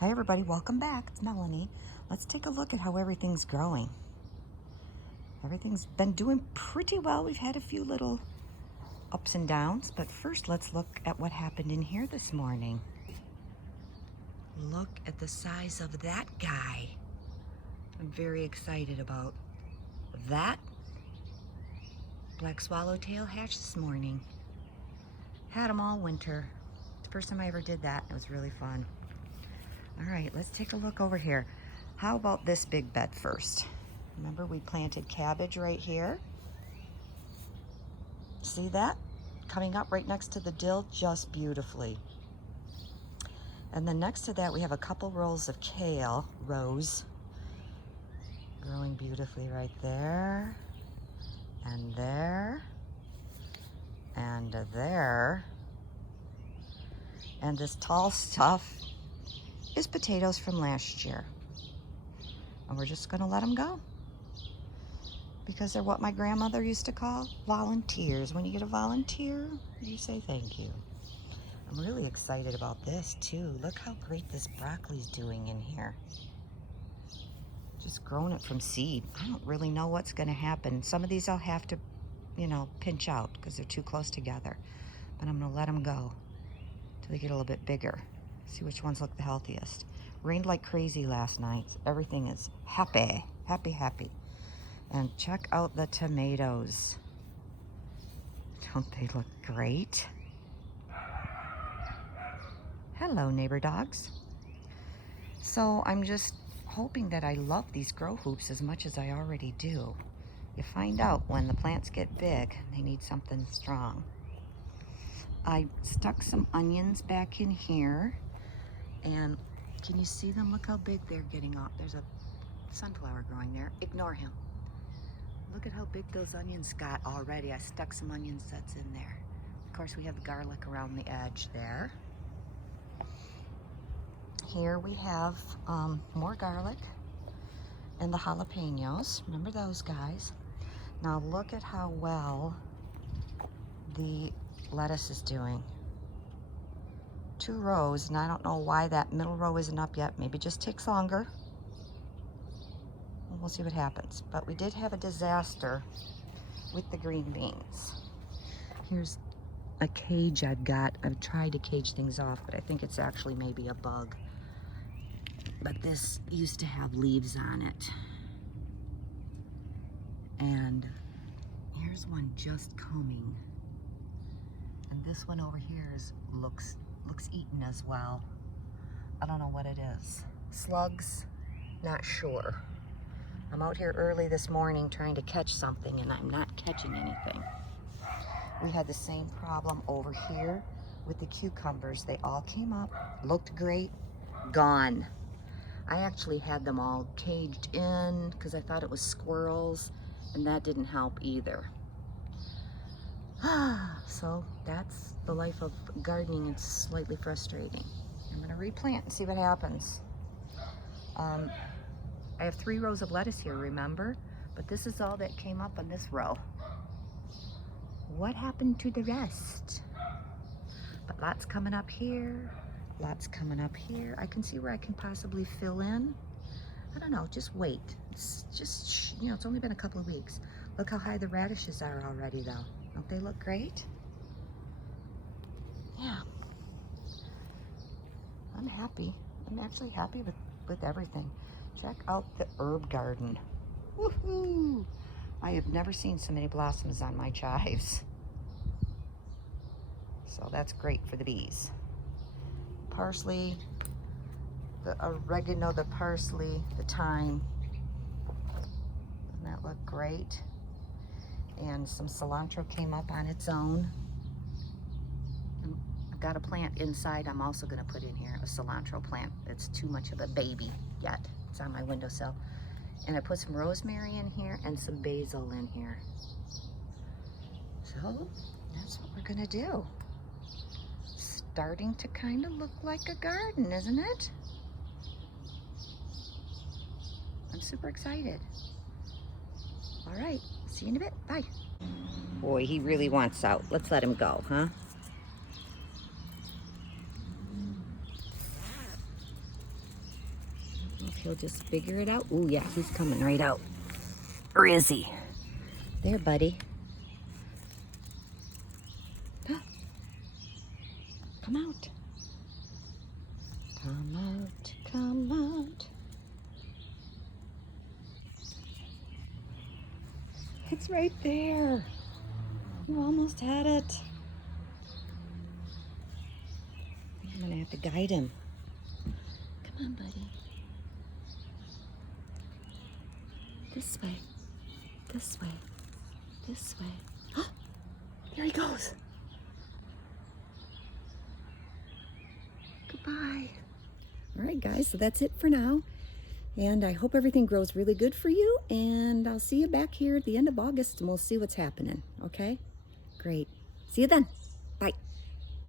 Hi everybody, welcome back. It's Melanie. Let's take a look at how everything's growing. Everything's been doing pretty well. We've had a few little ups and downs, but first let's look at what happened in here this morning. Look at the size of that guy. I'm very excited about that. Black swallowtail hatched this morning. Had them all winter. It's the first time I ever did that. It was really fun. All right, let's take a look over here. How about this big bed first? Remember we planted cabbage right here? See that? Coming up right next to the dill just beautifully. And then next to that we have a couple rows of kale, rows, growing beautifully right there, and there, and there. And this tall stuff is potatoes from last year. And we're just gonna let them go, because they're what my grandmother used to call volunteers. When you get a volunteer, you say thank you. I'm really excited about this too. Look how great this broccoli's doing in here. Just growing it from seed. I don't really know what's gonna happen. Some of these I'll have to, pinch out because they're too close together. But I'm gonna let them go till they get a little bit bigger. See which ones look the healthiest. Rained like crazy last night. Everything is happy, happy, happy. And check out the tomatoes. Don't they look great? Hello, neighbor dogs. So I'm just hoping that I love these grow hoops as much as I already do. You find out when the plants get big, they need something strong. I stuck some onions back in here, and can you see them? Look how big they're getting up. There's a sunflower growing there. Ignore him. Look at how big those onions got already. I stuck some onion sets in there. Of course, we have the garlic around the edge there. Here we have more garlic and the jalapenos. Remember those guys? Now look at how well the lettuce is doing. 2 rows, and I don't know why that middle row isn't up yet. Maybe it just takes longer. We'll see what happens. But we did have a disaster with the green beans. Here's a cage I've got. I've tried to cage things off, but I think it's actually maybe a bug. But this used to have leaves on it. And here's one just coming. And this one over here looks eaten as well. I don't know what it is. Slugs? Not sure. I'm out here early this morning trying to catch something, and I'm not catching anything. We had the same problem over here with the cucumbers. They all came up, looked great, gone. I actually had them all caged in because I thought it was squirrels, and that didn't help either. So that's the life of gardening. It's slightly frustrating. I'm gonna replant and see what happens. I have 3 rows of lettuce here, remember? But this is all that came up on this row. What happened to the rest? But lots coming up here, lots coming up here. I can see where I can possibly fill in. I don't know, just wait. It's just, it's only been a couple of weeks. Look how high the radishes are already though. Don't they look great? Yeah. I'm happy. I'm actually happy with everything. Check out the herb garden. Woohoo! I have never seen so many blossoms on my chives. So that's great for the bees. Parsley, the oregano, the parsley, the thyme. Doesn't that look great? And some cilantro came up on its own. I've got a plant inside I'm also going to put in here, a cilantro plant. It's too much of a baby yet. It's on my windowsill. And I put some rosemary in here and some basil in here. So that's what we're going to do. Starting to kind of look like a garden, isn't it? I'm super excited. All right, see you in a bit. Bye. Boy, he really wants out. Let's let him go, huh? if he'll just figure it out. Oh yeah, he's coming right out. Or is he? There, buddy. Come out. Come out, come out. It's right there. You almost had it. I'm gonna have to guide him. Come on, buddy. This way, this way, this way. There he goes. Goodbye. All right, guys, so that's it for now. And I hope everything grows really good for you. And I'll see you back here at the end of August and we'll see what's happening. Okay? Great. See you then. Bye.